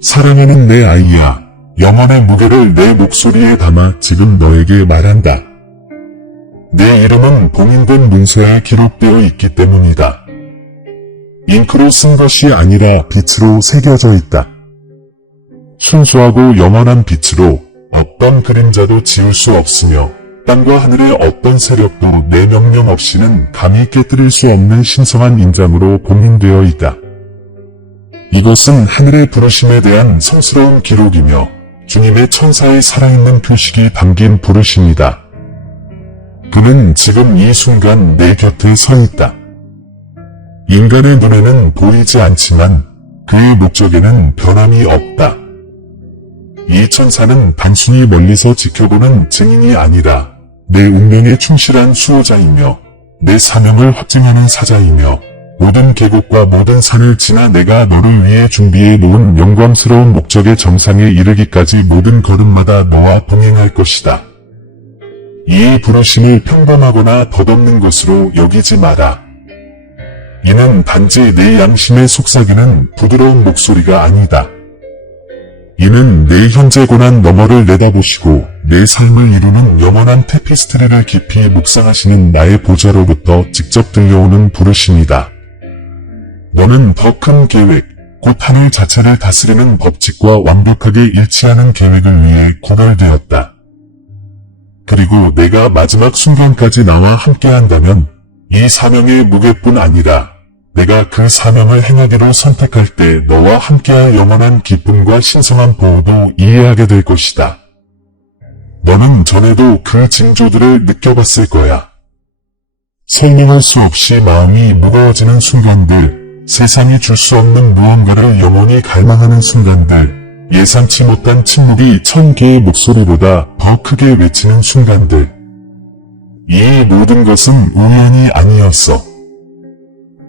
사랑하는 내 아이야, 영원의 무게를 내 목소리에 담아 지금 너에게 말한다. 내 이름은 봉인된 문서에 기록되어 있기 때문이다. 잉크로 쓴 것이 아니라 빛으로 새겨져 있다. 순수하고 영원한 빛으로 어떤 그림자도 지울 수 없으며 땅과 하늘의 어떤 세력도 내 명령 없이는 감히 깨뜨릴 수 없는 신성한 인장으로 봉인되어 있다. 이것은 하늘의 부르심에 대한 성스러운 기록이며 주님의 천사의 살아있는 표식이 담긴 부르심이다. 그는 지금 이 순간 내 곁에 서 있다. 인간의 눈에는 보이지 않지만 그의 목적에는 변함이 없다. 이 천사는 단순히 멀리서 지켜보는 증인이 아니라 내 운명에 충실한 수호자이며 내 사명을 확증하는 사자이며 모든 계곡과 모든 산을 지나 내가 너를 위해 준비해 놓은 영광스러운 목적의 정상에 이르기까지 모든 걸음마다 너와 동행할 것이다. 이 부르심을 평범하거나 덧없는 것으로 여기지 마라. 이는 단지 내 양심에 속삭이는 부드러운 목소리가 아니다. 이는 내 현재 고난 너머를 내다보시고 내 삶을 이루는 영원한 테피스트리를 깊이 묵상하시는 나의 보좌로부터 직접 들려오는 부르심이다. 너는 더 큰 계획, 곧 하늘 자체를 다스리는 법칙과 완벽하게 일치하는 계획을 위해 구별되었다. 그리고 내가 마지막 순간까지 나와 함께한다면 이 사명의 무게뿐 아니라 내가 그 사명을 행하기로 선택할 때 너와 함께할 영원한 기쁨과 신성한 보호도 이해하게 될 것이다. 너는 전에도 그 징조들을 느껴봤을 거야. 설명할 수 없이 마음이 무거워지는 순간들, 세상이 줄 수 없는 무언가를 영원히 갈망하는 순간들, 예상치 못한 침묵이 1000개의 목소리보다 더 크게 외치는 순간들. 이 모든 것은 우연이 아니었어.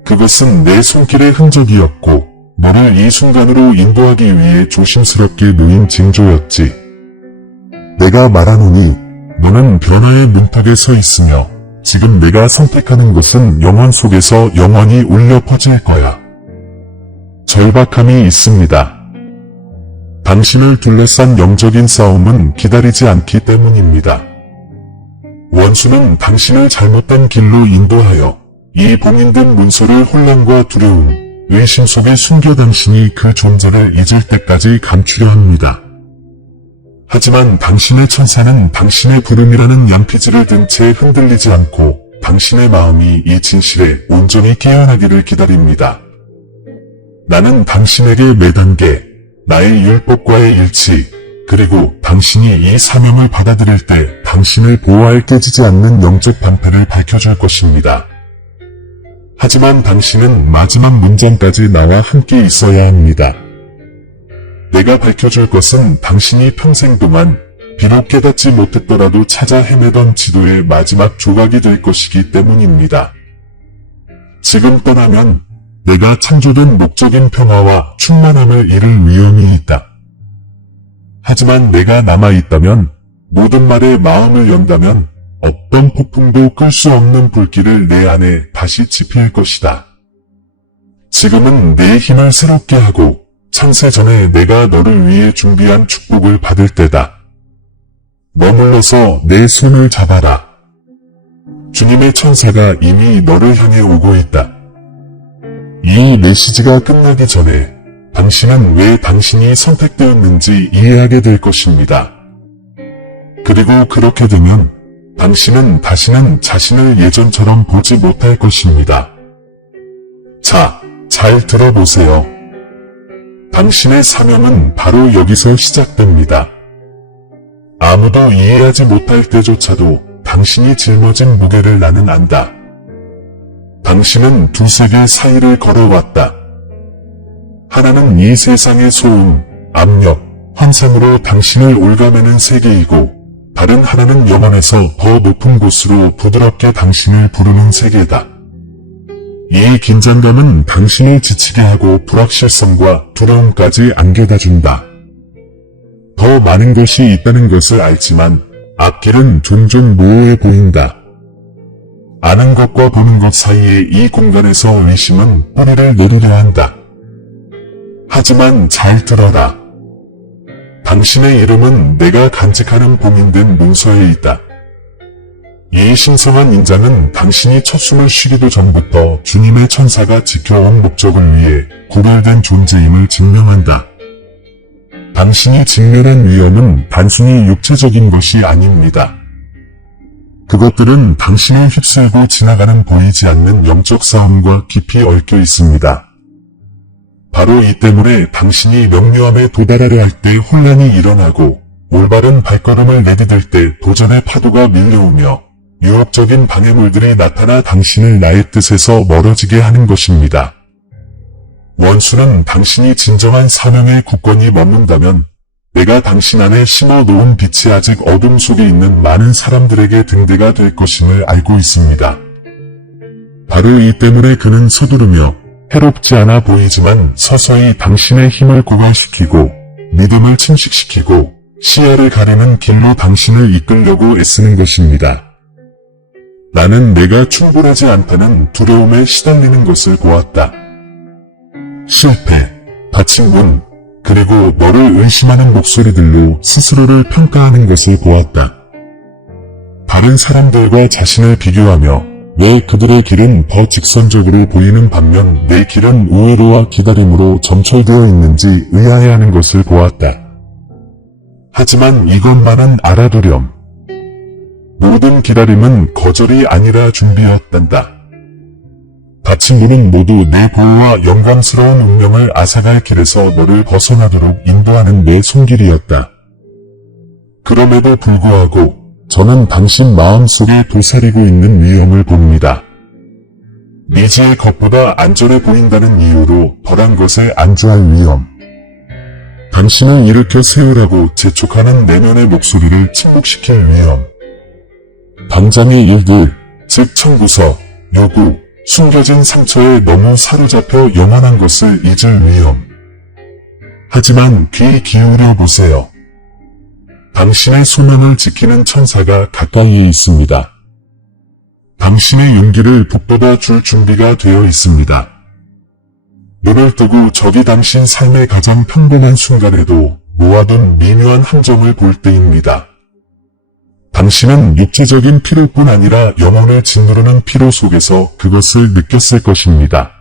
그것은 내 손길의 흔적이었고 너를 이 순간으로 인도하기 위해 조심스럽게 놓인 징조였지. 내가 말하노니 너는 변화의 문턱에 서 있으며 지금 내가 선택하는 것은 영원 속에서 영원히 울려 퍼질 거야. 절박함이 있습니다. 당신을 둘러싼 영적인 싸움은 기다리지 않기 때문입니다. 원수는 당신을 잘못된 길로 인도하여 이 봉인된 문서를 혼란과 두려움, 의심 속에 숨겨 당신이 그 존재를 잊을 때까지 감추려 합니다. 하지만 당신의 천사는 당신의 부름이라는 양피지를 든 채 흔들리지 않고 당신의 마음이 이 진실에 온전히 깨어나기를 기다립니다. 나는 당신에게 매 단계, 나의 율법과의 일치, 그리고 당신이 이 사명을 받아들일 때 당신을 보호할 깨지지 않는 영적 방패를 밝혀줄 것입니다. 하지만 당신은 마지막 문장까지 나와 함께 있어야 합니다. 내가 밝혀줄 것은 당신이 평생 동안 비록 깨닫지 못했더라도 찾아 헤매던 지도의 마지막 조각이 될 것이기 때문입니다. 지금 떠나면 내가 창조된 목적인 평화와 충만함을 잃을 위험이 있다. 하지만 내가 남아있다면, 모든 말에 마음을 연다면 어떤 폭풍도 끌 수 없는 불길을 내 안에 다시 지필 것이다. 지금은 내 힘을 새롭게 하고 창세 전에 내가 너를 위해 준비한 축복을 받을 때다. 머물러서 내 손을 잡아라. 주님의 천사가 이미 너를 향해 오고 있다. 이 메시지가 끝나기 전에 당신은 왜 당신이 선택되었는지 이해하게 될 것입니다. 그리고 그렇게 되면 당신은 다시는 자신을 예전처럼 보지 못할 것입니다. 자, 잘 들어보세요. 당신의 사명은 바로 여기서 시작됩니다. 아무도 이해하지 못할 때조차도 당신이 짊어진 무게를 나는 안다. 당신은 두 세계 사이를 걸어왔다. 하나는 이 세상의 소음, 압력, 환상으로 당신을 올가매는 세계이고 다른 하나는 영원에서 더 높은 곳으로 부드럽게 당신을 부르는 세계다. 이 긴장감은 당신을 지치게 하고 불확실성과 두려움까지 안겨다 준다. 더 많은 것이 있다는 것을 알지만 앞길은 종종 모호해 보인다. 아는 것과 보는 것 사이의 이 공간에서 의심은 뿌리를 내리려 한다. 하지만 잘 들어라. 당신의 이름은 내가 간직하는 봉인된 문서에 있다. 이 신성한 인자는 당신이 첫 숨을 쉬기도 전부터 주님의 천사가 지켜온 목적을 위해 구별된 존재임을 증명한다. 당신이 직면한 위험은 단순히 육체적인 것이 아닙니다. 그것들은 당신을 휩쓸고 지나가는 보이지 않는 영적 싸움과 깊이 얽혀 있습니다. 바로 이 때문에 당신이 명료함에 도달하려 할 때 혼란이 일어나고 올바른 발걸음을 내디딜 때 도전의 파도가 밀려오며 유혹적인 방해물들이 나타나 당신을 나의 뜻에서 멀어지게 하는 것입니다. 원수는 당신이 진정한 사명의 굳건히 머문다면 내가 당신 안에 심어 놓은 빛이 아직 어둠 속에 있는 많은 사람들에게 등대가 될 것임을 알고 있습니다. 바로 이 때문에 그는 서두르며 해롭지 않아 보이지만 서서히 당신의 힘을 고갈시키고 믿음을 침식시키고 시야를 가리는 길로 당신을 이끌려고 애쓰는 것입니다. 나는 내가 충분하지 않다는 두려움에 시달리는 것을 보았다. 실패, 닫힌 문, 그리고 너를 의심하는 목소리들로 스스로를 평가하는 것을 보았다. 다른 사람들과 자신을 비교하며 왜 그들의 길은 더 직선적으로 보이는 반면 내 길은 우회로와 기다림으로 점철되어 있는지 의아해하는 것을 보았다. 하지만 이것만은 알아두렴. 모든 기다림은 거절이 아니라 준비였단다. 닫힌 문은 모두 내 보호와 영광스러운 운명을 앗아갈 길에서 너를 벗어나도록 인도하는 내 손길이었다. 그럼에도 불구하고 저는 당신 마음속에 도사리고 있는 위험을 봅니다. 미지의 것보다 안전해 보인다는 이유로 덜한 것을 안주할 위험. 당신을 일으켜 세우라고 재촉하는 내면의 목소리를 침묵시킬 위험. 당장의 일들, 즉 청구서, 요구, 숨겨진 상처에 너무 사로잡혀 영원한 것을 잊을 위험. 하지만 귀 기울여 보세요. 당신의 소명을 지키는 천사가 가까이에 있습니다. 당신의 용기를 북돋아 줄 준비가 되어 있습니다. 눈을 뜨고 적이 당신 삶의 가장 평범한 순간에도 모아둔 미묘한 함정을 볼 때입니다. 당신은 육체적인 피로뿐 아니라 영혼을 짓누르는 피로 속에서 그것을 느꼈을 것입니다.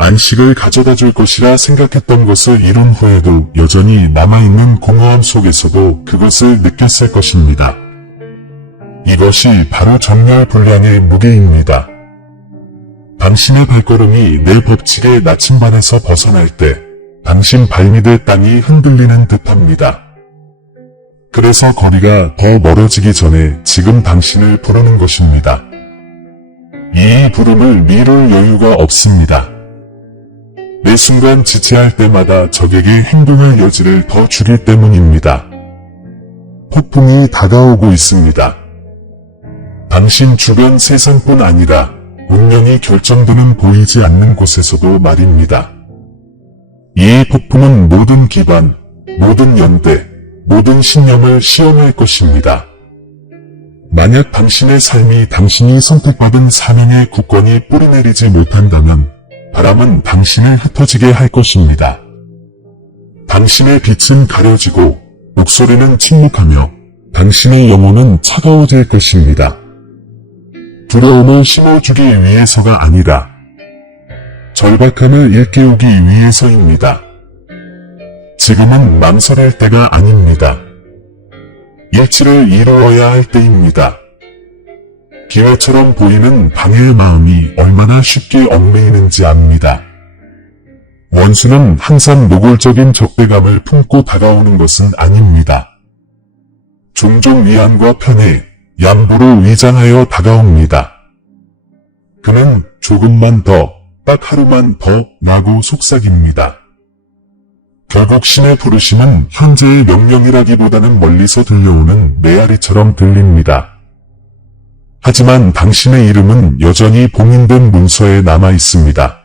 안식을 가져다 줄 것이라 생각했던 것을 이룬 후에도 여전히 남아있는 공허함 속에서도 그것을 느꼈을 것입니다. 이것이 바로 정렬불량의 무게입니다. 당신의 발걸음이 내 법칙의 나침반에서 벗어날 때 당신 발밑의 땅이 흔들리는 듯합니다. 그래서 거리가 더 멀어지기 전에 지금 당신을 부르는 것입니다. 이 부름을 미룰 여유가 없습니다. 매 순간 지체할 때마다 적에게 행동할 여지를 더 주기 때문입니다. 폭풍이 다가오고 있습니다. 당신 주변 세상뿐 아니라 운명이 결정되는 보이지 않는 곳에서도 말입니다. 이 폭풍은 모든 기반, 모든 연대, 모든 신념을 시험할 것입니다. 만약 당신의 삶이 당신이 선택받은 사명에 굳건히 뿌리내리지 못한다면 바람은 당신을 흩어지게 할 것입니다. 당신의 빛은 가려지고 목소리는 침묵하며 당신의 영혼은 차가워질 것입니다. 두려움을 심어주기 위해서가 아니라 절박함을 일깨우기 위해서입니다. 지금은 망설일 때가 아닙니다. 일치를 이루어야 할 때입니다. 기회처럼 보이는 방해의 마음이 얼마나 쉽게 얽매이는지 압니다. 원수는 항상 노골적인 적대감을 품고 다가오는 것은 아닙니다. 종종 위안과 편애, 양보로 위장하여 다가옵니다. 그는 조금만 더, 딱 하루만 더 라고 속삭입니다. 결국 신의 부르심은 현재의 명령이라기보다는 멀리서 들려오는 메아리처럼 들립니다. 하지만 당신의 이름은 여전히 봉인된 문서에 남아 있습니다.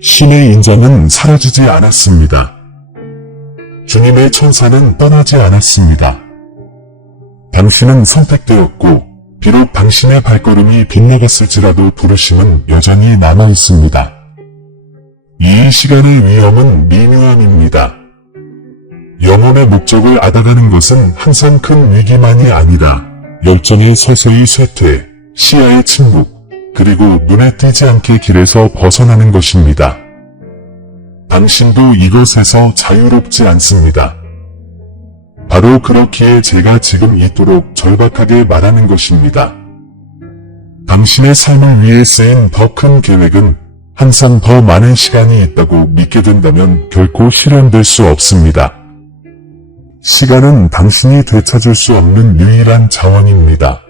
신의 인자는 사라지지 않았습니다. 주님의 천사는 떠나지 않았습니다. 당신은 선택되었고 비록 당신의 발걸음이 빗나갔을지라도 부르심은 여전히 남아 있습니다. 이 시간의 위험은 미묘함입니다. 영혼의 목적을 알아가는 것은 항상 큰 위기만이 아니라 열정의 서서히 쇠퇴, 시야의 침묵, 그리고 눈에 띄지 않게 길에서 벗어나는 것입니다. 당신도 이것에서 자유롭지 않습니다. 바로 그렇기에 제가 지금 이토록 절박하게 말하는 것입니다. 당신의 삶을 위해 쓰인 더 큰 계획은 항상 더 많은 시간이 있다고 믿게 된다면 결코 실현될 수 없습니다. 시간은 당신이 되찾을 수 없는 유일한 자원입니다.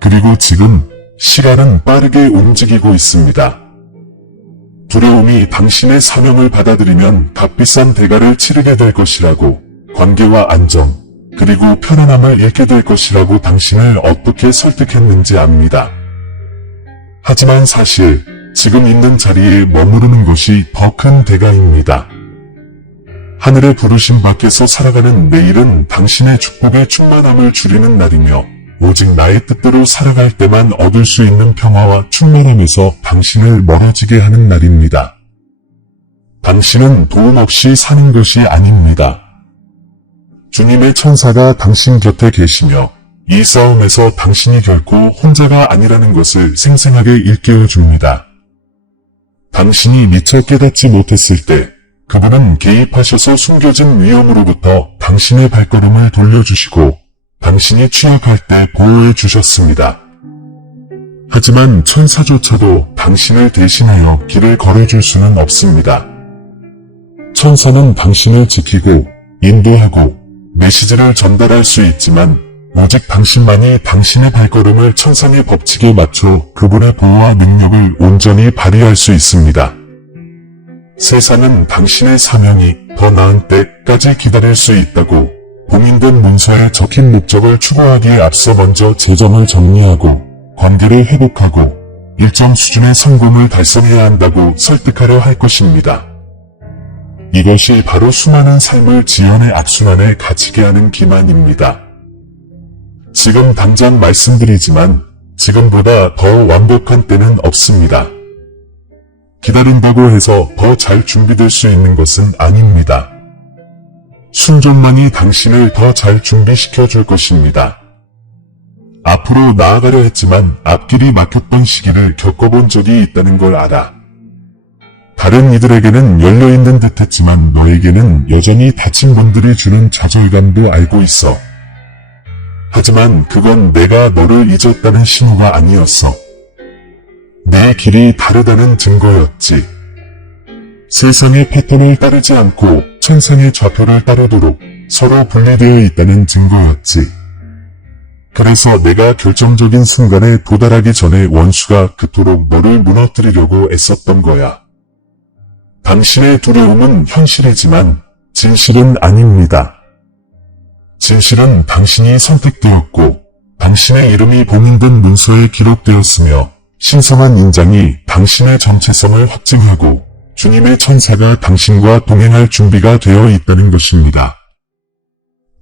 그리고 지금 시간은 빠르게 움직이고 있습니다. 두려움이 당신의 사명을 받아들이면 값비싼 대가를 치르게 될 것이라고, 관계와 안정, 그리고 편안함을 잃게 될 것이라고 당신을 어떻게 설득했는지 압니다. 하지만 사실 지금 있는 자리에 머무르는 것이 더 큰 대가입니다. 하늘의 부르심 밖에서 살아가는 내일은 당신의 축복의 충만함을 줄이는 날이며 오직 나의 뜻대로 살아갈 때만 얻을 수 있는 평화와 충만함에서 당신을 멀어지게 하는 날입니다. 당신은 도움 없이 사는 것이 아닙니다. 주님의 천사가 당신 곁에 계시며 이 싸움에서 당신이 결코 혼자가 아니라는 것을 생생하게 일깨워 줍니다. 당신이 미처 깨닫지 못했을 때 그분은 개입하셔서 숨겨진 위험으로부터 당신의 발걸음을 돌려주시고 당신이 취약할 때 보호해 주셨습니다. 하지만 천사조차도 당신을 대신하여 길을 걸어줄 수는 없습니다. 천사는 당신을 지키고 인도하고 메시지를 전달할 수 있지만 오직 당신만이 당신의 발걸음을 천상의 법칙에 맞춰 그분의 보호와 능력을 온전히 발휘할 수 있습니다. 세상은 당신의 사명이 더 나은 때까지 기다릴 수 있다고 봉인된 문서에 적힌 목적을 추구하기에 앞서 먼저 재정을 정리하고 관계를 회복하고 일정 수준의 성공을 달성해야 한다고 설득하려 할 것입니다. 이것이 바로 수많은 삶을 지연의 악순환에 갇히게 하는 기만입니다. 지금 당장 말씀드리지만 지금보다 더 완벽한 때는 없습니다. 기다린다고 해서 더 잘 준비될 수 있는 것은 아닙니다. 순종만이 당신을 더 잘 준비시켜 줄 것입니다. 앞으로 나아가려 했지만 앞길이 막혔던 시기를 겪어본 적이 있다는 걸 알아. 다른 이들에게는 열려있는 듯 했지만 너에게는 여전히 다친 분들이 주는 좌절감도 알고 있어. 하지만 그건 내가 너를 잊었다는 신호가 아니었어. 내 길이 다르다는 증거였지. 세상의 패턴을 따르지 않고 천상의 좌표를 따르도록 서로 분리되어 있다는 증거였지. 그래서 내가 결정적인 순간에 도달하기 전에 원수가 그토록 너를 무너뜨리려고 애썼던 거야. 당신의 두려움은 현실이지만 진실은 아닙니다. 진실은 당신이 선택되었고 당신의 이름이 봉인된 문서에 기록되었으며 신성한 인장이 당신의 정체성을 확증하고 주님의 천사가 당신과 동행할 준비가 되어 있다는 것입니다.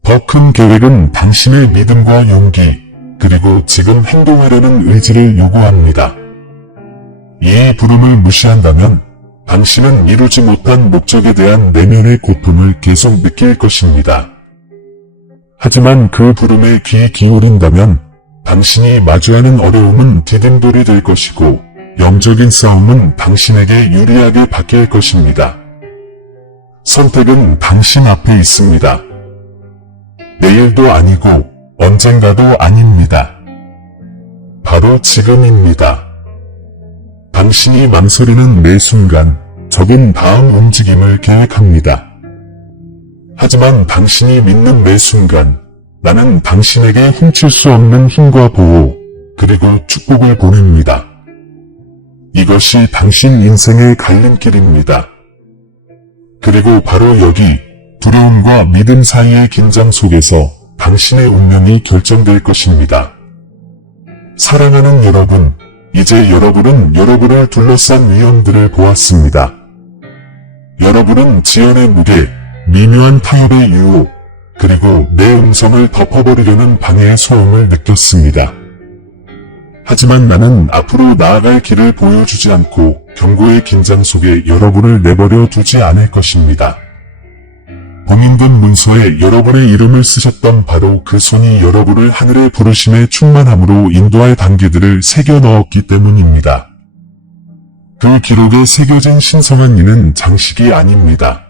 더 큰 계획은 당신의 믿음과 용기 그리고 지금 행동하려는 의지를 요구합니다. 이 부름을 무시한다면 당신은 이루지 못한 목적에 대한 내면의 고통을 계속 느낄 것입니다. 하지만 그 부름에 귀 기울인다면 당신이 마주하는 어려움은 디딤돌이 될 것이고 영적인 싸움은 당신에게 유리하게 바뀔 것입니다. 선택은 당신 앞에 있습니다. 내일도 아니고 언젠가도 아닙니다. 바로 지금입니다. 당신이 망설이는 매 순간 적은 다음 움직임을 계획합니다. 하지만 당신이 믿는 매 순간 나는 당신에게 훔칠 수 없는 힘과 보호 그리고 축복을 보냅니다. 이것이 당신 인생의 갈림길입니다. 그리고 바로 여기 두려움과 믿음 사이의 긴장 속에서 당신의 운명이 결정될 것입니다. 사랑하는 여러분, 이제 여러분은 여러분을 둘러싼 위험들을 보았습니다. 여러분은 지연의 무게, 미묘한 타협의 유혹, 그리고 내 음성을 덮어버리려는 방해의 소음을 느꼈습니다. 하지만 나는 앞으로 나아갈 길을 보여주지 않고 경고의 긴장 속에 여러분을 내버려 두지 않을 것입니다. 봉인된 문서에 여러분의 이름을 쓰셨던 바로 그 손이 여러분을 하늘의 부르심에 충만함으로 인도할 단계들을 새겨 넣었기 때문입니다. 그 기록에 새겨진 신성한 이는 장식이 아닙니다.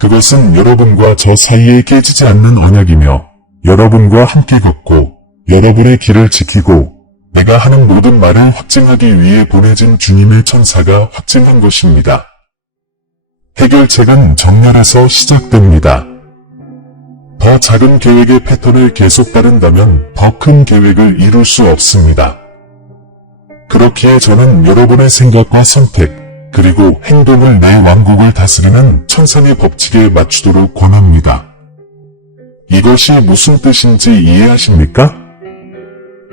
그것은 여러분과 저 사이에 깨지지 않는 언약이며 여러분과 함께 걷고 여러분의 길을 지키고 내가 하는 모든 말을 확증하기 위해 보내진 주님의 천사가 확증한 것입니다. 해결책은 정렬에서 시작됩니다. 더 작은 계획의 패턴을 계속 따른다면 더 큰 계획을 이룰 수 없습니다. 그렇기에 저는 여러분의 생각과 선택, 그리고 행동을 내 왕국을 다스리는 천상의 법칙에 맞추도록 권합니다. 이것이 무슨 뜻인지 이해하십니까?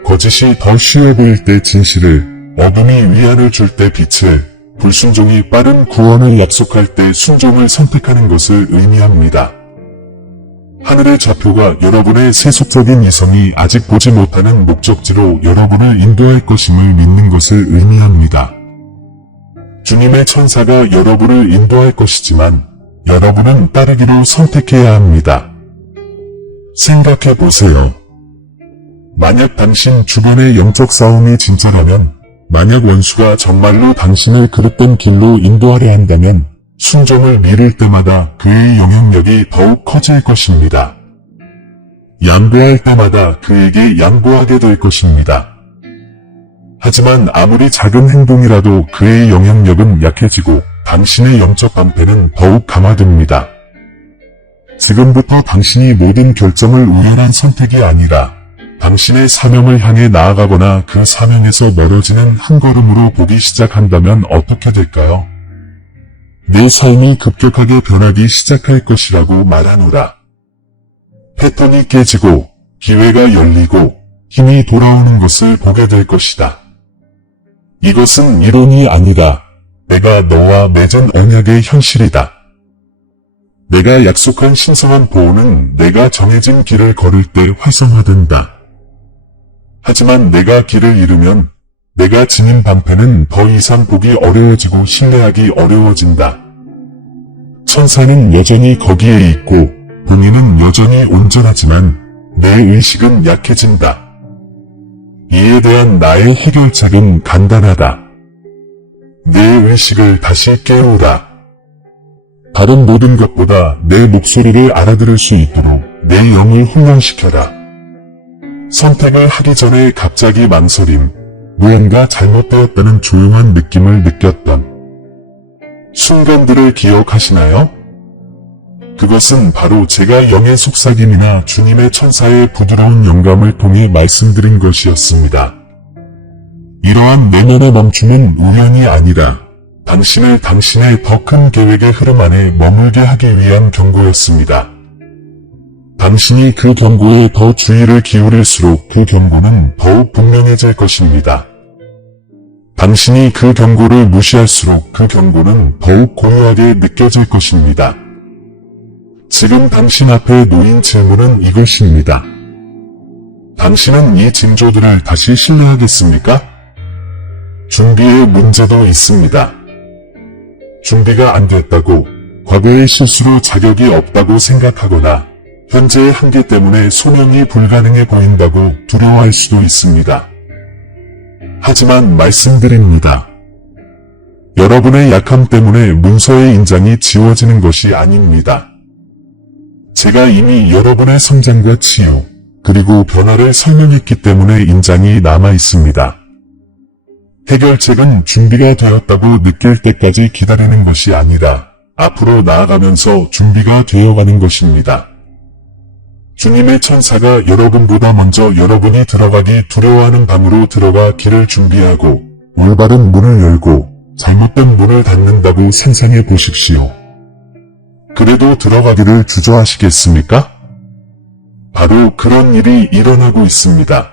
거짓이 더 쉬워 보일 때 진실을, 어둠이 위안을 줄 때 빛을, 불순종이 빠른 구원을 약속할 때 순종을 선택하는 것을 의미합니다. 하늘의 좌표가 여러분의 세속적인 이성이 아직 보지 못하는 목적지로 여러분을 인도할 것임을 믿는 것을 의미합니다. 주님의 천사가 여러분을 인도할 것이지만 여러분은 따르기로 선택해야 합니다. 생각해 보세요. 만약 당신 주변의 영적 싸움이 진짜라면, 만약 원수가 정말로 당신을 그릇된 길로 인도하려 한다면 순종을 미룰 때마다 그의 영향력이 더욱 커질 것입니다. 양보할 때마다 그에게 양보하게 될 것입니다. 하지만 아무리 작은 행동이라도 그의 영향력은 약해지고 당신의 영적 방패는 더욱 강화됩니다. 지금부터 당신이 모든 결정을 우연한 선택이 아니라 당신의 사명을 향해 나아가거나 그 사명에서 멀어지는 한 걸음으로 보기 시작한다면 어떻게 될까요? 내 삶이 급격하게 변하기 시작할 것이라고 말하노라. 패턴이 깨지고 기회가 열리고 힘이 돌아오는 것을 보게 될 것이다. 이것은 이론이 아니라 내가 너와 맺은 언약의 현실이다. 내가 약속한 신성한 보호는 내가 정해진 길을 걸을 때 활성화된다. 하지만 내가 길을 잃으면 내가 지닌 방패는 더 이상 보기 어려워지고 신뢰하기 어려워진다. 천사는 여전히 거기에 있고 본인은 여전히 온전하지만 내 의식은 약해진다. 이에 대한 나의 해결책은 간단하다. 내 의식을 다시 깨우라. 다른 모든 것보다 내 목소리를 알아들을 수 있도록 내 영을 훈련시켜라. 선택을 하기 전에 갑자기 망설임, 무언가 잘못되었다는 조용한 느낌을 느꼈던 순간들을 기억하시나요? 그것은 바로 제가 영의 속삭임이나 주님의 천사의 부드러운 영감을 통해 말씀드린 것이었습니다. 이러한 내면의 멈춤은 우연이 아니라 당신을 당신의 더 큰 계획의 흐름 안에 머물게 하기 위한 경고였습니다. 당신이 그 경고에 더 주의를 기울일수록 그 경고는 더욱 분명해질 것입니다. 당신이 그 경고를 무시할수록 그 경고는 더욱 고요하게 느껴질 것입니다. 지금 당신 앞에 놓인 질문은 이것입니다. 당신은 이 징조들을 다시 신뢰하겠습니까? 준비에 문제도 있습니다. 준비가 안 됐다고, 과거의 실수로 자격이 없다고 생각하거나 현재의 한계 때문에 소명이 불가능해 보인다고 두려워할 수도 있습니다. 하지만 말씀드립니다. 여러분의 약함 때문에 문서의 인장이 지워지는 것이 아닙니다. 제가 이미 여러분의 성장과 치유, 그리고 변화를 설명했기 때문에 인장이 남아 있습니다. 해결책은 준비가 되었다고 느낄 때까지 기다리는 것이 아니라 앞으로 나아가면서 준비가 되어가는 것입니다. 주님의 천사가 여러분보다 먼저 여러분이 들어가기 두려워하는 방으로 들어가 길을 준비하고 올바른 문을 열고 잘못된 문을 닫는다고 상상해 보십시오. 그래도 들어가기를 주저하시겠습니까? 바로 그런 일이 일어나고 있습니다.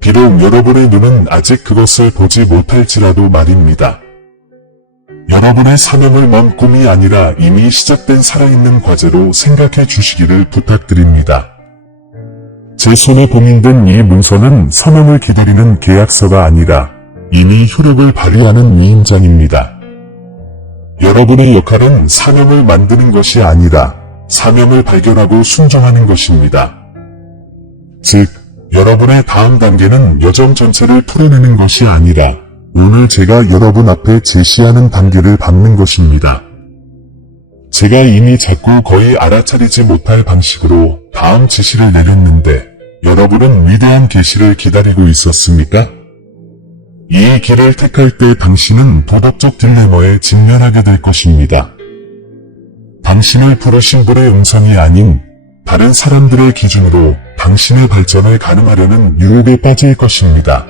비록 여러분의 눈은 아직 그것을 보지 못할지라도 말입니다. 여러분의 사명을 먼 꿈이 아니라 이미 시작된 살아있는 과제로 생각해 주시기를 부탁드립니다. 제 손에 봉인된 이 문서는 사명을 기다리는 계약서가 아니라 이미 효력을 발휘하는 위임장입니다. 여러분의 역할은 사명을 만드는 것이 아니라 사명을 발견하고 순종하는 것입니다. 즉, 여러분의 다음 단계는 여정 전체를 풀어내는 것이 아니라 오늘 제가 여러분 앞에 제시하는 단계를 밟는 것입니다. 제가 이미 자꾸 거의 알아차리지 못할 방식으로 다음 지시를 내렸는데 여러분은 위대한 계시를 기다리고 있었습니까? 이 길을 택할 때 당신은 도덕적 딜레마에 직면하게 될 것입니다. 당신을 부르신 분의 음성이 아닌 다른 사람들의 기준으로 당신의 발전을 가늠하려는 유혹에 빠질 것입니다.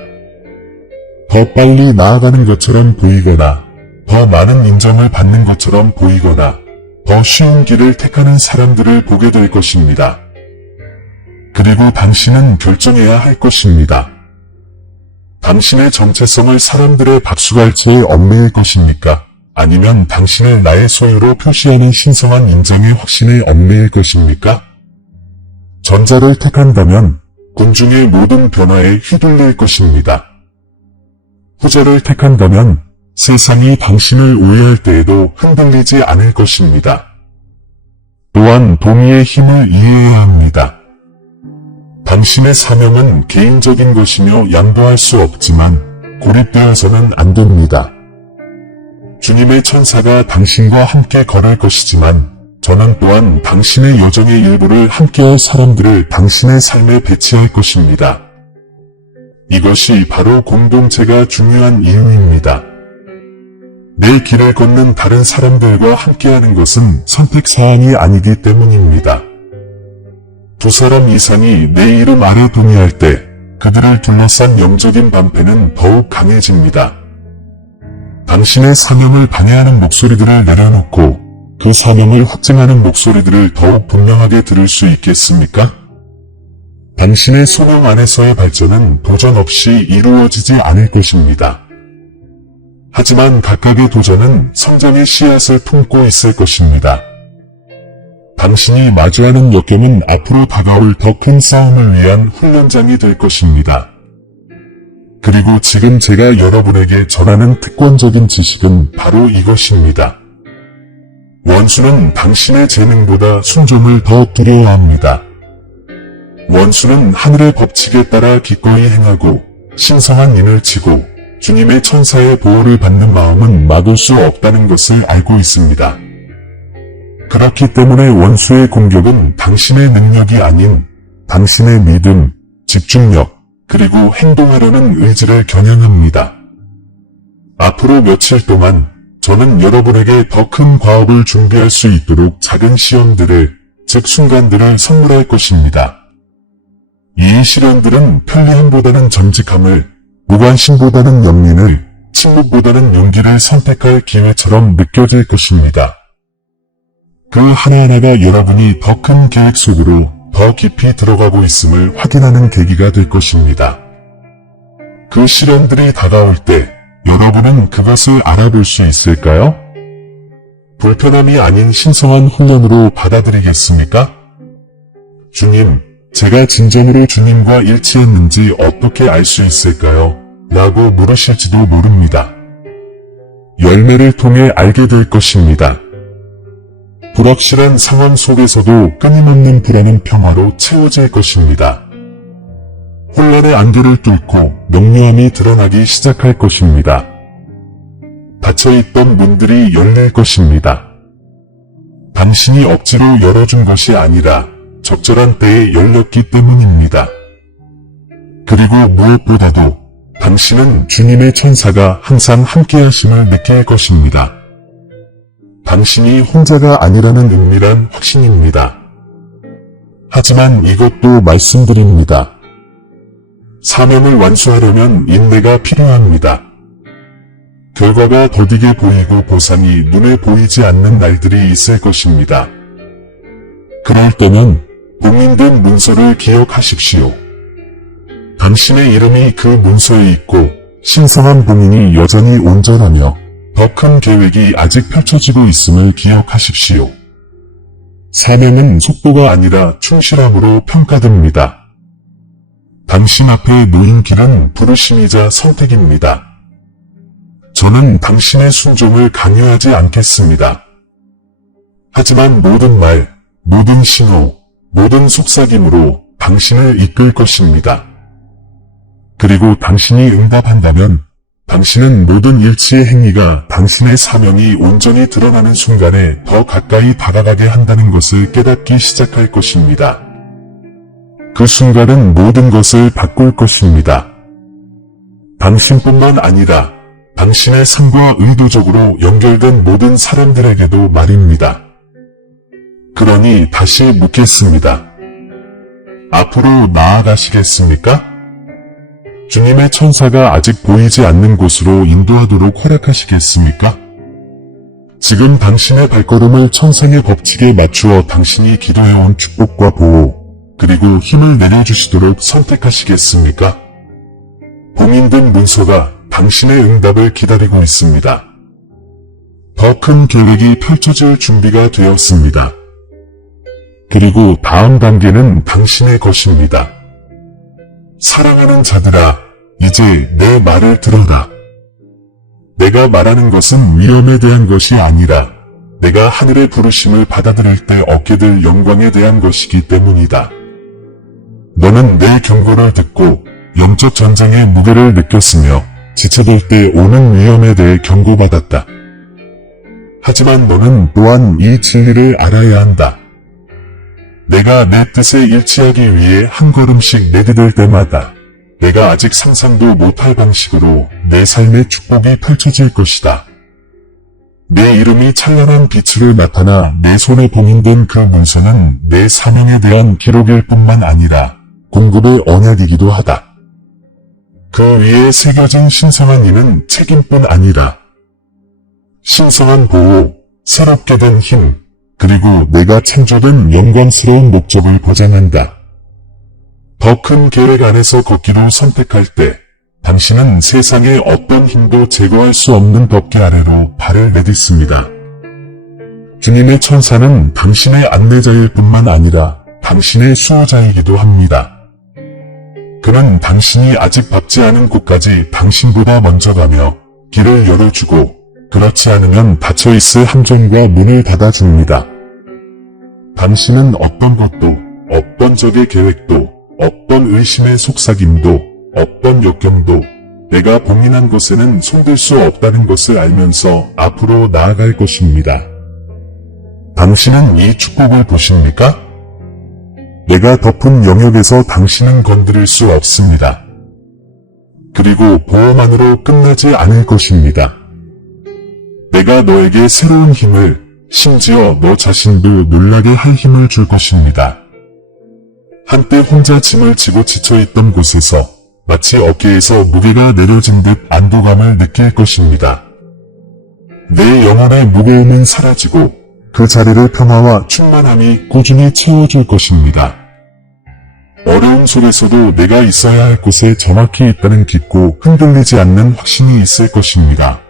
더 빨리 나아가는 것처럼 보이거나 더 많은 인정을 받는 것처럼 보이거나 더 쉬운 길을 택하는 사람들을 보게 될 것입니다. 그리고 당신은 결정해야 할 것입니다. 당신의 정체성을 사람들의 박수갈채에 얽매일 것입니까? 아니면 당신을 나의 소유로 표시하는 신성한 인정의 확신에 얽매일 것입니까? 전자를 택한다면 군중의 모든 변화에 휘둘릴 것입니다. 후자를 택한다면 세상이 당신을 오해할 때에도 흔들리지 않을 것입니다. 또한 동의의 힘을 이해해야 합니다. 당신의 사명은 개인적인 것이며 양보할 수 없지만 고립되어서는 안 됩니다. 주님의 천사가 당신과 함께 걸을 것이지만 저는 또한 당신의 여정의 일부를 함께할 사람들을 당신의 삶에 배치할 것입니다. 이것이 바로 공동체가 중요한 이유입니다. 내 길을 걷는 다른 사람들과 함께하는 것은 선택사항이 아니기 때문입니다. 두 사람 이상이 내 이름 아래 동의할 때 그들을 둘러싼 영적인 반패는 더욱 강해집니다. 당신의 사명을 방해하는 목소리들을 내려놓고 그 사명을 확증하는 목소리들을 더욱 분명하게 들을 수 있겠습니까? 당신의 소명 안에서의 발전은 도전 없이 이루어지지 않을 것입니다. 하지만 각각의 도전은 성장의 씨앗을 품고 있을 것입니다. 당신이 마주하는 역경은 앞으로 다가올 더 큰 싸움을 위한 훈련장이 될 것입니다. 그리고 지금 제가 여러분에게 전하는 특권적인 지식은 바로 이것입니다. 원수는 당신의 재능보다 순종을 더 두려워합니다. 원수는 하늘의 법칙에 따라 기꺼이 행하고 신성한 인을 치고 주님의 천사의 보호를 받는 마음은 막을 수 없다는 것을 알고 있습니다. 그렇기 때문에 원수의 공격은 당신의 능력이 아닌 당신의 믿음, 집중력, 그리고 행동하려는 의지를 겨냥합니다. 앞으로 며칠 동안 저는 여러분에게 더 큰 과업을 준비할 수 있도록 작은 시험들을, 즉 순간들을 선물할 것입니다. 이 시련들은 편리함보다는 정직함을, 무관심보다는 연민을, 침묵보다는 용기를 선택할 기회처럼 느껴질 것입니다. 그 하나하나가 여러분이 더 큰 계획 속으로 더 깊이 들어가고 있음을 확인하는 계기가 될 것입니다. 그 시련들이 다가올 때 여러분은 그것을 알아볼 수 있을까요? 불편함이 아닌 신성한 훈련으로 받아들이겠습니까? 주님, 제가 진정으로 주님과 일치했는지 어떻게 알 수 있을까요? 라고 물으실지도 모릅니다. 열매를 통해 알게 될 것입니다. 불확실한 상황 속에서도 끊임없는 불안은 평화로 채워질 것입니다. 혼란의 안개를 뚫고 명료함이 드러나기 시작할 것입니다. 닫혀있던 문들이 열릴 것입니다. 당신이 억지로 열어준 것이 아니라 적절한 때에 열렸기 때문입니다. 그리고 무엇보다도 당신은 주님의 천사가 항상 함께하심을 느낄 것입니다. 당신이 혼자가 아니라는 은밀한 확신입니다. 하지만 이것도 말씀드립니다. 사명을 완수하려면 인내가 필요합니다. 결과가 더디게 보이고 보상이 눈에 보이지 않는 날들이 있을 것입니다. 그럴 때는 봉인된 문서를 기억하십시오. 당신의 이름이 그 문서에 있고 신성한 봉인이 여전히 온전하며 더 큰 계획이 아직 펼쳐지고 있음을 기억하십시오. 사명은 속도가 아니라 충실함으로 평가됩니다. 당신 앞에 놓인 길은 부르심이자 선택입니다. 저는 당신의 순종을 강요하지 않겠습니다. 하지만 모든 말, 모든 신호, 모든 속삭임으로 당신을 이끌 것입니다. 그리고 당신이 응답한다면 당신은 모든 일치의 행위가 당신의 사명이 온전히 드러나는 순간에 더 가까이 다가가게 한다는 것을 깨닫기 시작할 것입니다. 그 순간은 모든 것을 바꿀 것입니다. 당신뿐만 아니라 당신의 삶과 의도적으로 연결된 모든 사람들에게도 말입니다. 그러니 다시 묻겠습니다. 앞으로 나아가시겠습니까? 주님의 천사가 아직 보이지 않는 곳으로 인도하도록 허락하시겠습니까? 지금 당신의 발걸음을 천상의 법칙에 맞추어 당신이 기도해온 축복과 보호, 그리고 힘을 내려주시도록 선택하시겠습니까? 봉인된 문서가 당신의 응답을 기다리고 있습니다. 더 큰 계획이 펼쳐질 준비가 되었습니다. 그리고 다음 단계는 당신의 것입니다. 사랑하는 자들아, 이제 내 말을 들어라. 내가 말하는 것은 위험에 대한 것이 아니라 내가 하늘의 부르심을 받아들일 때 얻게 될 영광에 대한 것이기 때문이다. 너는 내 경고를 듣고 영적 전쟁의 무게를 느꼈으며 지쳐들 때 오는 위험에 대해 경고받았다. 하지만 너는 또한 이 진리를 알아야 한다. 내가 내 뜻에 일치하기 위해 한 걸음씩 내디딜 때마다 내가 아직 상상도 못할 방식으로 내 삶의 축복이 펼쳐질 것이다. 내 이름이 찬란한 빛으로 나타나 내 손에 봉인된 그 문서는 내 사명에 대한 기록일 뿐만 아니라 공급의 언약이기도 하다. 그 위에 새겨진 신성한 이는 책임뿐 아니라 신성한 보호, 새롭게 된 힘, 그리고 내가 창조된 영광스러운 목적을 보장한다. 더 큰 계획 안에서 걷기로 선택할 때 당신은 세상의 어떤 힘도 제거할 수 없는 덮개 아래로 발을 내딛습니다. 주님의 천사는 당신의 안내자일 뿐만 아니라 당신의 수호자이기도 합니다. 그는 당신이 아직 밟지 않은 곳까지 당신보다 먼저 가며 길을 열어주고 그렇지 않으면 닫혀있을 함정과 문을 닫아줍니다. 당신은 어떤 것도, 어떤 적의 계획도, 어떤 의심의 속삭임도, 어떤 역경도 내가 봉인한 곳에는 손댈 수 없다는 것을 알면서 앞으로 나아갈 것입니다. 당신은 이 축복을 보십니까? 내가 덮은 영역에서 당신은 건드릴 수 없습니다. 그리고 보호만으로 끝나지 않을 것입니다. 내가 너에게 새로운 힘을, 심지어 너 자신도 놀라게 할 힘을 줄 것입니다. 한때 혼자 짐을 지고 지쳐있던 곳에서 마치 어깨에서 무게가 내려진 듯 안도감을 느낄 것입니다. 내 영혼의 무거움은 사라지고 그 자리를 평화와 충만함이 꾸준히 채워줄 것입니다. 어려움 속에서도 내가 있어야 할 곳에 정확히 있다는 깊고 흔들리지 않는 확신이 있을 것입니다.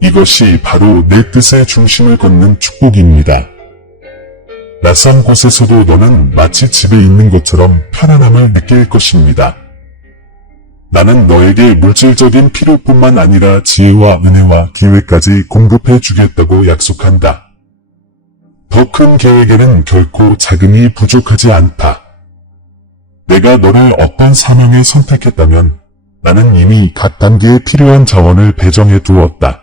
이것이 바로 내 뜻의 중심을 걷는 축복입니다. 낯선 곳에서도 너는 마치 집에 있는 것처럼 편안함을 느낄 것입니다. 나는 너에게 물질적인 필요뿐만 아니라 지혜와 은혜와 기회까지 공급해 주겠다고 약속한다. 더 큰 계획에는 결코 자금이 부족하지 않다. 내가 너를 어떤 사명에 선택했다면 나는 이미 각 단계에 필요한 자원을 배정해 두었다.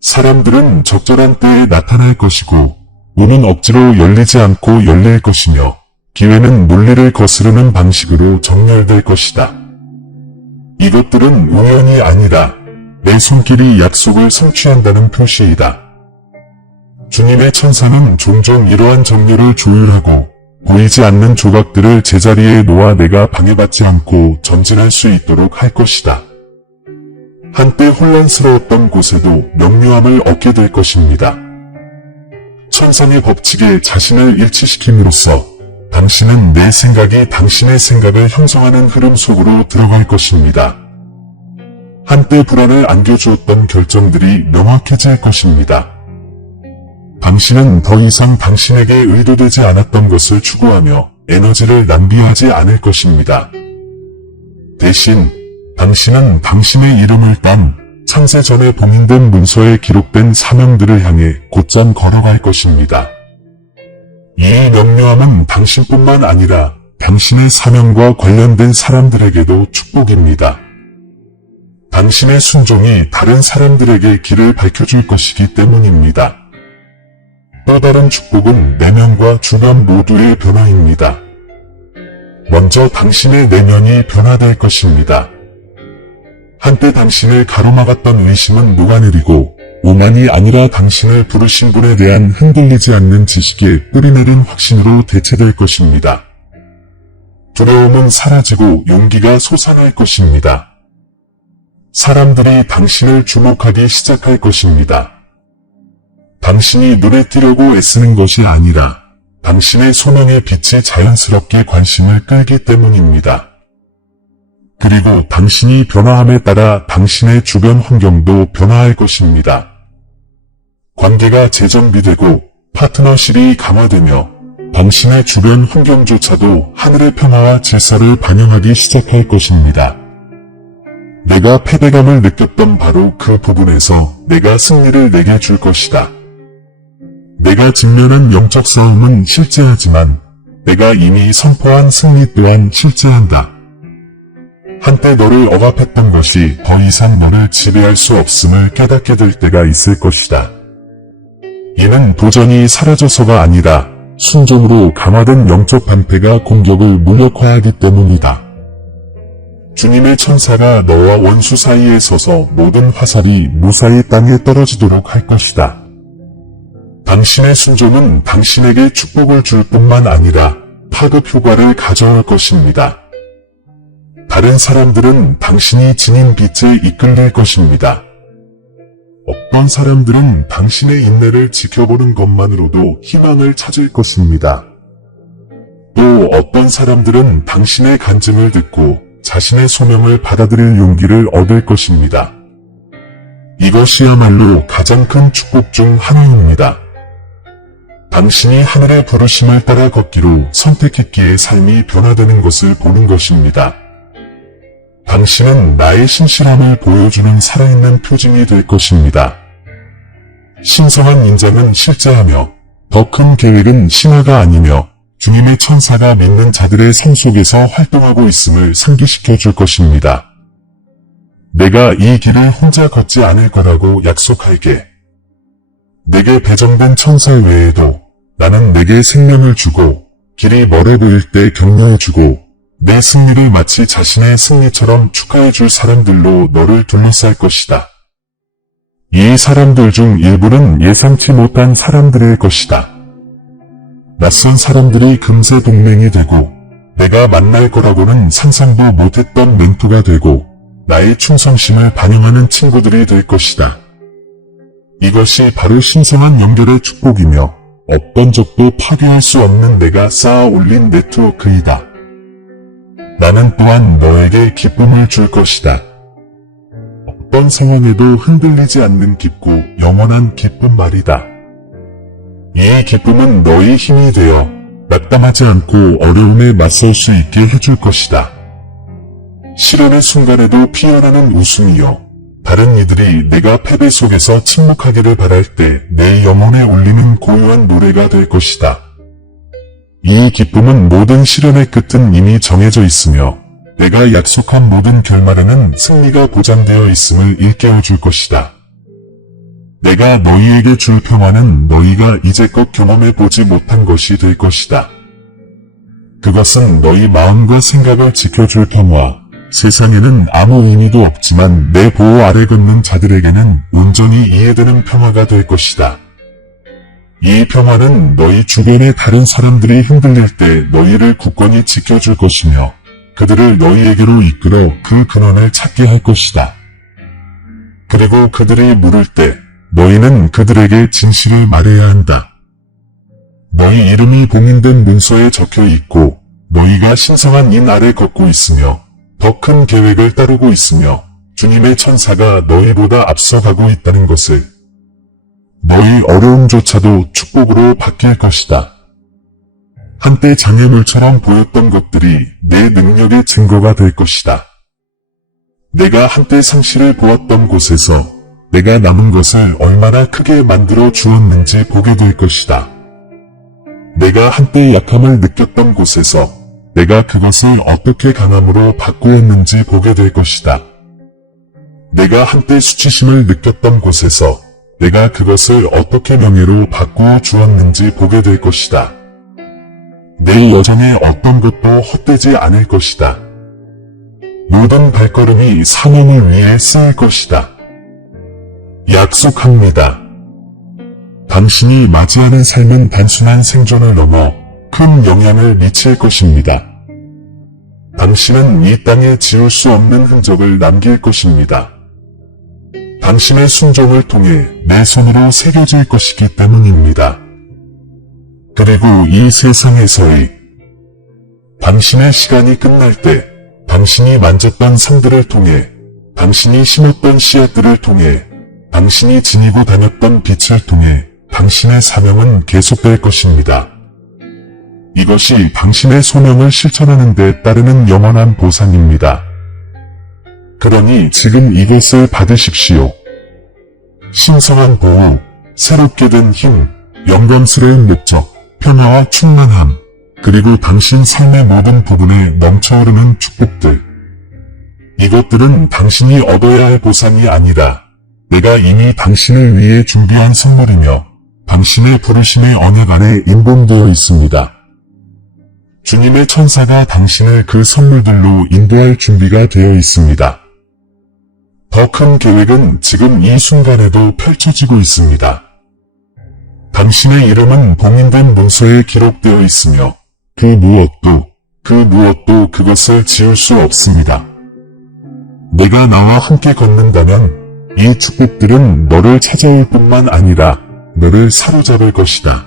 사람들은 적절한 때에 나타날 것이고 문은 억지로 열리지 않고 열릴 것이며 기회는 논리를 거스르는 방식으로 정렬될 것이다. 이것들은 우연이 아니라 내 손길이 약속을 성취한다는 표시이다. 주님의 천사는 종종 이러한 정렬을 조율하고 보이지 않는 조각들을 제자리에 놓아 내가 방해받지 않고 전진할 수 있도록 할 것이다. 한때 혼란스러웠던 곳에도 명료함을 얻게 될 것입니다. 천상의 법칙에 자신을 일치시킴으로써 당신은 내 생각이 당신의 생각을 형성하는 흐름 속으로 들어갈 것입니다. 한때 불안을 안겨주었던 결정들이 명확해질 것입니다. 당신은 더 이상 당신에게 의도되지 않았던 것을 추구하며 에너지를 낭비하지 않을 것입니다. 대신 당신은 당신의 이름을 딴 창세 전에 봉인된 문서에 기록된 사명들을 향해 곧장 걸어갈 것입니다. 이 명료함은 당신뿐만 아니라 당신의 사명과 관련된 사람들에게도 축복입니다. 당신의 순종이 다른 사람들에게 길을 밝혀줄 것이기 때문입니다. 또 다른 축복은 내면과 주변 모두의 변화입니다. 먼저 당신의 내면이 변화될 것입니다. 한때 당신을 가로막았던 의심은 녹아내리고 오만이 아니라 당신을 부르신 분에 대한 흔들리지 않는 지식에 뿌리내린 확신으로 대체될 것입니다. 두려움은 사라지고 용기가 솟아날 것입니다. 사람들이 당신을 주목하기 시작할 것입니다. 당신이 눈에 띄려고 애쓰는 것이 아니라 당신의 소명의 빛이 자연스럽게 관심을 끌기 때문입니다. 그리고 당신이 변화함에 따라 당신의 주변 환경도 변화할 것입니다. 관계가 재정비되고 파트너십이 강화되며 당신의 주변 환경조차도 하늘의 평화와 질서를 반영하기 시작할 것입니다. 내가 패배감을 느꼈던 바로 그 부분에서 내가 승리를 내게 줄 것이다. 내가 직면한 영적 싸움은 실제하지만 내가 이미 선포한 승리 또한 실제한다. 한때 너를 억압했던 것이 더 이상 너를 지배할 수 없음을 깨닫게 될 때가 있을 것이다. 이는 도전이 사라져서가 아니라 순종으로 강화된 영적 반패가 공격을 무력화하기 때문이다. 주님의 천사가 너와 원수 사이에 서서 모든 화살이 무사히 땅에 떨어지도록 할 것이다. 당신의 순종은 당신에게 축복을 줄 뿐만 아니라 파급 효과를 가져올 것입니다. 다른 사람들은 당신이 지닌 빛에 이끌릴 것입니다. 어떤 사람들은 당신의 인내를 지켜보는 것만으로도 희망을 찾을 것입니다. 또 어떤 사람들은 당신의 간증을 듣고 자신의 소명을 받아들일 용기를 얻을 것입니다. 이것이야말로 가장 큰 축복 중 하나입니다. 당신이 하늘의 부르심을 따라 걷기로 선택했기에 삶이 변화되는 것을 보는 것입니다. 당신은 나의 신실함을 보여주는 살아있는 표징이 될 것입니다. 신성한 인자는 실제하며 더 큰 계획은 신화가 아니며 주님의 천사가 믿는 자들의 성 속에서 활동하고 있음을 상기시켜 줄 것입니다. 내가 이 길을 혼자 걷지 않을 거라고 약속할게. 내게 배정된 천사 외에도 나는 내게 생명을 주고 길이 멀어 보일 때 격려해주고 내 승리를 마치 자신의 승리처럼 축하해줄 사람들로 너를 둘러쌀 것이다. 이 사람들 중 일부는 예상치 못한 사람들일 것이다. 낯선 사람들이 금세 동맹이 되고 내가 만날 거라고는 상상도 못했던 멘토가 되고 나의 충성심을 반영하는 친구들이 될 것이다. 이것이 바로 신성한 연결의 축복이며 어떤 적도 파괴할 수 없는 내가 쌓아 올린 네트워크이다. 나는 또한 너에게 기쁨을 줄 것이다. 어떤 상황에도 흔들리지 않는 깊고 영원한 기쁨 말이다. 이 기쁨은 너의 힘이 되어 낙담하지 않고 어려움에 맞설 수 있게 해줄 것이다. 시련의 순간에도 피어나는 웃음이여 다른 이들이 내가 패배 속에서 침묵하기를 바랄 때 내 영혼에 울리는 고요한 노래가 될 것이다. 이 기쁨은 모든 시련의 끝은 이미 정해져 있으며 내가 약속한 모든 결말에는 승리가 보장되어 있음을 일깨워 줄 것이다. 내가 너희에게 줄 평화는 너희가 이제껏 경험해 보지 못한 것이 될 것이다. 그것은 너희 마음과 생각을 지켜줄 평화. 세상에는 아무 의미도 없지만 내 보호 아래 걷는 자들에게는 온전히 이해되는 평화가 될 것이다. 이 평화는 너희 주변의 다른 사람들이 흔들릴 때 너희를 굳건히 지켜줄 것이며 그들을 너희에게로 이끌어 그 근원을 찾게 할 것이다. 그리고 그들이 물을 때 너희는 그들에게 진실을 말해야 한다. 너희 이름이 봉인된 문서에 적혀 있고 너희가 신성한 인 아래 걷고 있으며 더 큰 계획을 따르고 있으며 주님의 천사가 너희보다 앞서가고 있다는 것을. 너희 어려움조차도 축복으로 바뀔 것이다. 한때 장애물처럼 보였던 것들이 내 능력의 증거가 될 것이다. 내가 한때 상실을 보았던 곳에서 내가 남은 것을 얼마나 크게 만들어 주었는지 보게 될 것이다. 내가 한때 약함을 느꼈던 곳에서 내가 그것을 어떻게 강함으로 바꾸었는지 보게 될 것이다. 내가 한때 수치심을 느꼈던 곳에서 내가 그것을 어떻게 명예로 바꾸어 주었는지 보게 될 것이다. 내 여정에 어떤 것도 헛되지 않을 것이다. 모든 발걸음이 사명을 위해 쓰일 것이다. 약속합니다. 당신이 맞이하는 삶은 단순한 생존을 넘어 큰 영향을 미칠 것입니다. 당신은 이 땅에 지울 수 없는 흔적을 남길 것입니다. 당신의 순종을 통해 내 손으로 새겨질 것이기 때문입니다. 그리고 이 세상에서의 당신의 시간이 끝날 때 당신이 만졌던 상들을 통해 당신이 심었던 씨앗들을 통해 당신이 지니고 다녔던 빛을 통해 당신의 사명은 계속될 것입니다. 이것이 당신의 소명을 실천하는 데 따르는 영원한 보상입니다. 그러니 지금 이것을 받으십시오. 신성한 보호, 새롭게 된 힘, 영광스러운 목적, 평화와 충만함, 그리고 당신 삶의 모든 부분에 넘쳐흐르는 축복들. 이것들은 당신이 얻어야 할 보상이 아니라 내가 이미 당신을 위해 준비한 선물이며 당신의 부르심의 언약 안에 인본되어 있습니다. 주님의 천사가 당신을 그 선물들로 인도할 준비가 되어 있습니다. 더 큰 계획은 지금 이 순간에도 펼쳐지고 있습니다. 당신의 이름은 봉인된 문서에 기록되어 있으며 그 무엇도 그것을 지울 수 없습니다. 내가 나와 함께 걷는다면 이 축복들은 너를 찾아올 뿐만 아니라 너를 사로잡을 것이다.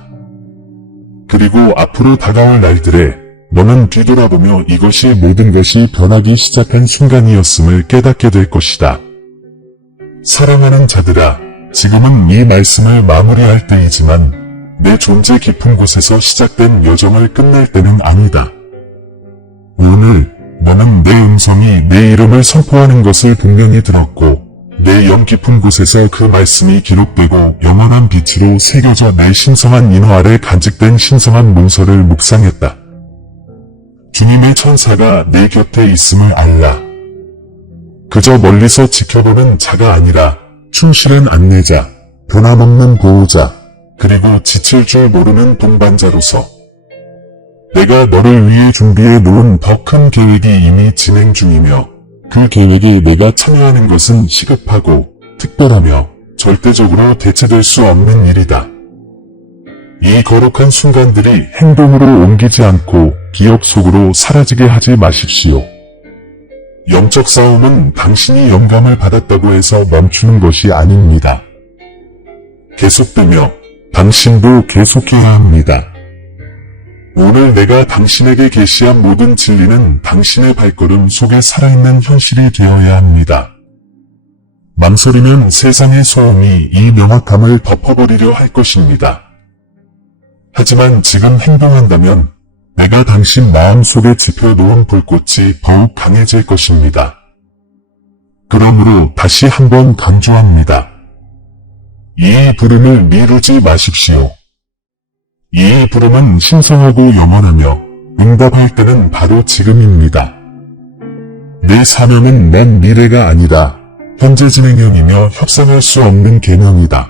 그리고 앞으로 다가올 날들에 너는 뒤돌아보며 이것이 모든 것이 변하기 시작한 순간이었음을 깨닫게 될 것이다. 사랑하는 자들아, 지금은 이 말씀을 마무리할 때이지만 내 존재 깊은 곳에서 시작된 여정을 끝낼 때는 아니다. 오늘 너는 내 음성이 내 이름을 선포하는 것을 분명히 들었고 내 영 깊은 곳에서 그 말씀이 기록되고 영원한 빛으로 새겨져 내 신성한 인허 아래 간직된 신성한 문서를 묵상했다. 주님의 천사가 내 곁에 있음을 알라. 그저 멀리서 지켜보는 자가 아니라 충실한 안내자, 변함없는 보호자, 그리고 지칠 줄 모르는 동반자로서 내가 너를 위해 준비해 놓은 더 큰 계획이 이미 진행 중이며 그 계획에 내가 참여하는 것은 시급하고 특별하며 절대적으로 대체될 수 없는 일이다. 이 거룩한 순간들이 행동으로 옮기지 않고 기억 속으로 사라지게 하지 마십시오. 영적 싸움은 당신이 영감을 받았다고 해서 멈추는 것이 아닙니다. 계속되며 당신도 계속해야 합니다. 오늘 내가 당신에게 계시한 모든 진리는 당신의 발걸음 속에 살아있는 현실이 되어야 합니다. 망설이면 세상의 소음이 이 명확함을 덮어버리려 할 것입니다. 하지만 지금 행동한다면 내가 당신 마음속에 지펴놓은 불꽃이 더욱 강해질 것입니다. 그러므로 다시 한번 강조합니다. 이 부름을 미루지 마십시오. 이 부름은 신성하고 영원하며 응답할 때는 바로 지금입니다. 내 사명은 먼 미래가 아니라 현재 진행형이며 협상할 수 없는 계명이다.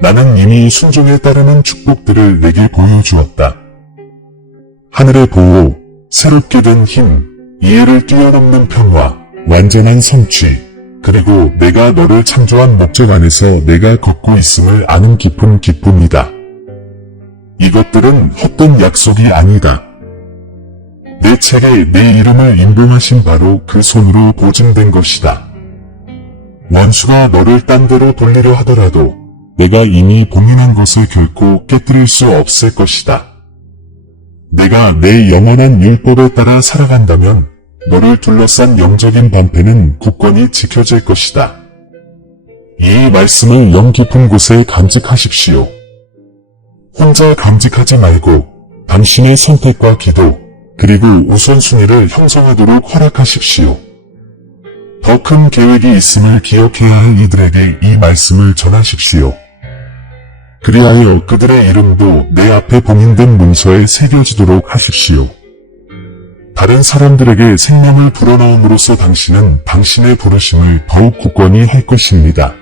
나는 이미 순종에 따르는 축복들을 내게 보여주었다. 하늘의 보호, 새롭게 된 힘, 이해를 뛰어넘는 평화, 완전한 성취, 그리고 내가 너를 창조한 목적 안에서 내가 걷고 있음을 아는 깊은 기쁨이다. 이것들은 헛된 약속이 아니다. 내 책에 내 이름을 인봉하신 바로 그 손으로 보증된 것이다. 원수가 너를 딴 데로 돌리려 하더라도 내가 이미 봉인한 것을 결코 깨뜨릴 수 없을 것이다. 내가 내 영원한 율법에 따라 살아간다면 너를 둘러싼 영적인 방패는 굳건히 지켜질 것이다. 이 말씀을 영 깊은 곳에 간직하십시오. 혼자 간직하지 말고 당신의 선택과 기도, 그리고 우선순위를 형성하도록 허락하십시오. 더 큰 계획이 있음을 기억해야 할 이들에게 이 말씀을 전하십시오. 그리하여 그들의 이름도 내 앞에 봉인된 문서에 새겨지도록 하십시오. 다른 사람들에게 생명을 불어넣음으로써 당신은 당신의 부르심을 더욱 굳건히 할 것입니다.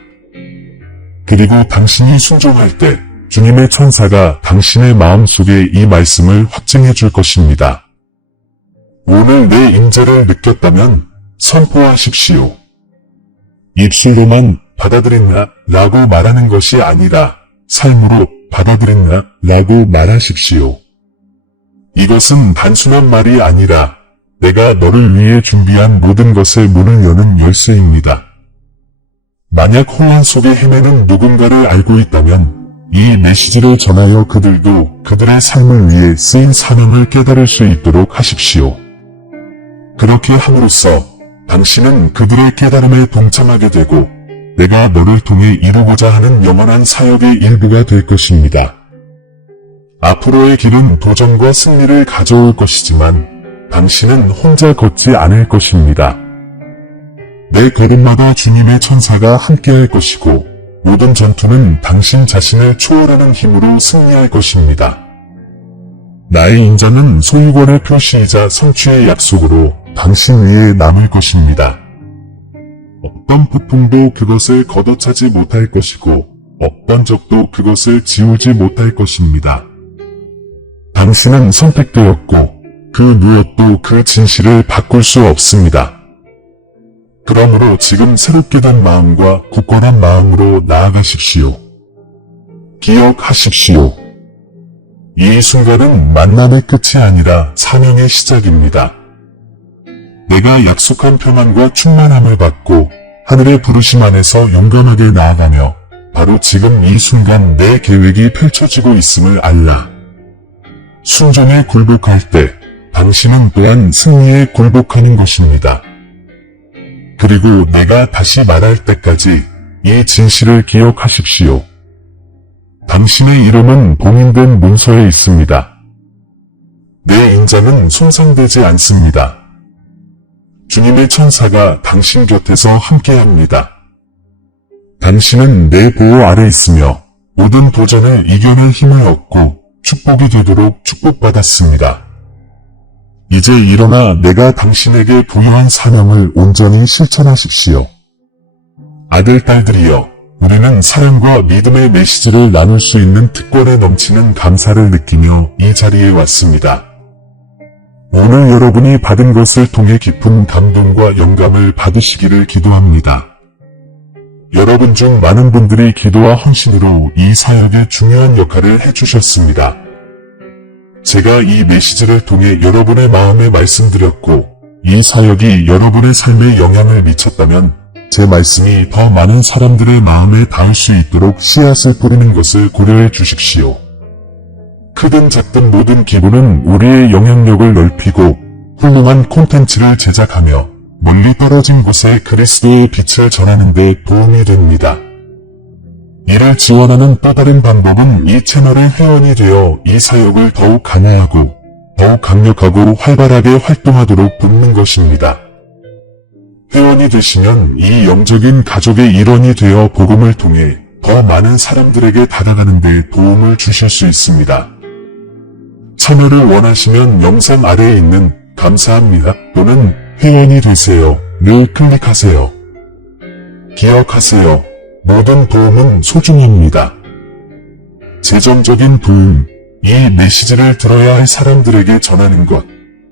그리고 당신이 순종할 때 주님의 천사가 당신의 마음속에 이 말씀을 확증해 줄 것입니다. 오늘 내 임재를 느꼈다면 선포하십시오. 입술로만 받아들였나 라고 말하는 것이 아니라 삶으로 받아들였나 라고 말하십시오. 이것은 단순한 말이 아니라 내가 너를 위해 준비한 모든 것의 문을 여는 열쇠입니다. 만약 혼란 속에 헤매는 누군가를 알고 있다면 이 메시지를 전하여 그들도 그들의 삶을 위해 쓰인 사명을 깨달을 수 있도록 하십시오. 그렇게 함으로써 당신은 그들의 깨달음에 동참하게 되고 내가 너를 통해 이루고자 하는 영원한 사역의 일부가 될 것입니다. 앞으로의 길은 도전과 승리를 가져올 것이지만 당신은 혼자 걷지 않을 것입니다. 내 걸음마다 주님의 천사가 함께할 것이고 모든 전투는 당신 자신을 초월하는 힘으로 승리할 것입니다. 나의 인자는 소유권의 표시이자 성취의 약속으로 당신 위에 남을 것입니다. 어떤 폭풍도 그것을 걷어차지 못할 것이고 어떤 적도 그것을 지우지 못할 것입니다. 당신은 선택되었고 그 무엇도 그 진실을 바꿀 수 없습니다. 그러므로 지금 새롭게 된 마음과 굳건한 마음으로 나아가십시오. 기억하십시오. 이 순간은 만남의 끝이 아니라 사명의 시작입니다. 내가 약속한 평안과 충만함을 받고 하늘의 부르심 안에서 용감하게 나아가며 바로 지금 이 순간 내 계획이 펼쳐지고 있음을 알라. 순종에 굴복할 때 당신은 또한 승리에 굴복하는 것입니다. 그리고 내가 다시 말할 때까지 이 진실을 기억하십시오. 당신의 이름은 봉인된 문서에 있습니다. 내 인자는 손상되지 않습니다. 주님의 천사가 당신 곁에서 함께합니다. 당신은 내 보호 아래 있으며 모든 도전을 이겨낼 힘을 얻고 축복이 되도록 축복받았습니다. 이제 일어나 내가 당신에게 부여한 사명을 온전히 실천하십시오. 아들, 딸들이여, 우리는 사랑과 믿음의 메시지를 나눌 수 있는 특권에 넘치는 감사를 느끼며 이 자리에 왔습니다. 오늘 여러분이 받은 것을 통해 깊은 감동과 영감을 받으시기를 기도합니다. 여러분 중 많은 분들이 기도와 헌신으로 이 사역에 중요한 역할을 해주셨습니다. 제가 이 메시지를 통해 여러분의 마음에 말씀드렸고 이 사역이 여러분의 삶에 영향을 미쳤다면 제 말씀이 더 많은 사람들의 마음에 닿을 수 있도록 씨앗을 뿌리는 것을 고려해 주십시오. 크든 작든 모든 기부는 우리의 영향력을 넓히고 훌륭한 콘텐츠를 제작하며 멀리 떨어진 곳에 그리스도의 빛을 전하는 데 도움이 됩니다. 이를 지원하는 또 다른 방법은 이 채널의 회원이 되어 이 사역을 더욱 강화하고 더욱 강력하고 활발하게 활동하도록 돕는 것입니다. 회원이 되시면 이 영적인 가족의 일원이 되어 복음을 통해 더 많은 사람들에게 다가가는 데 도움을 주실 수 있습니다. 참여를 원하시면 영상 아래에 있는 감사합니다 또는 회원이 되세요 를 클릭하세요. 기억하세요. 모든 도움은 소중합니다. 재정적인 도움, 이 메시지를 들어야 할 사람들에게 전하는 것,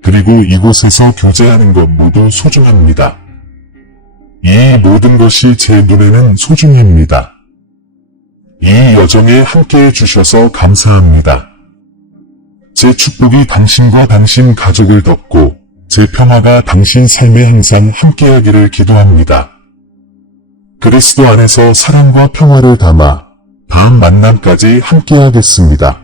그리고 이곳에서 교제하는 것 모두 소중합니다. 이 모든 것이 제 눈에는 소중합니다. 이 여정에 함께해 주셔서 감사합니다. 제 축복이 당신과 당신 가족을 덮고 제 평화가 당신 삶에 항상 함께하기를 기도합니다. 그리스도 안에서 사랑과 평화를 담아 다음 만남까지 함께하겠습니다.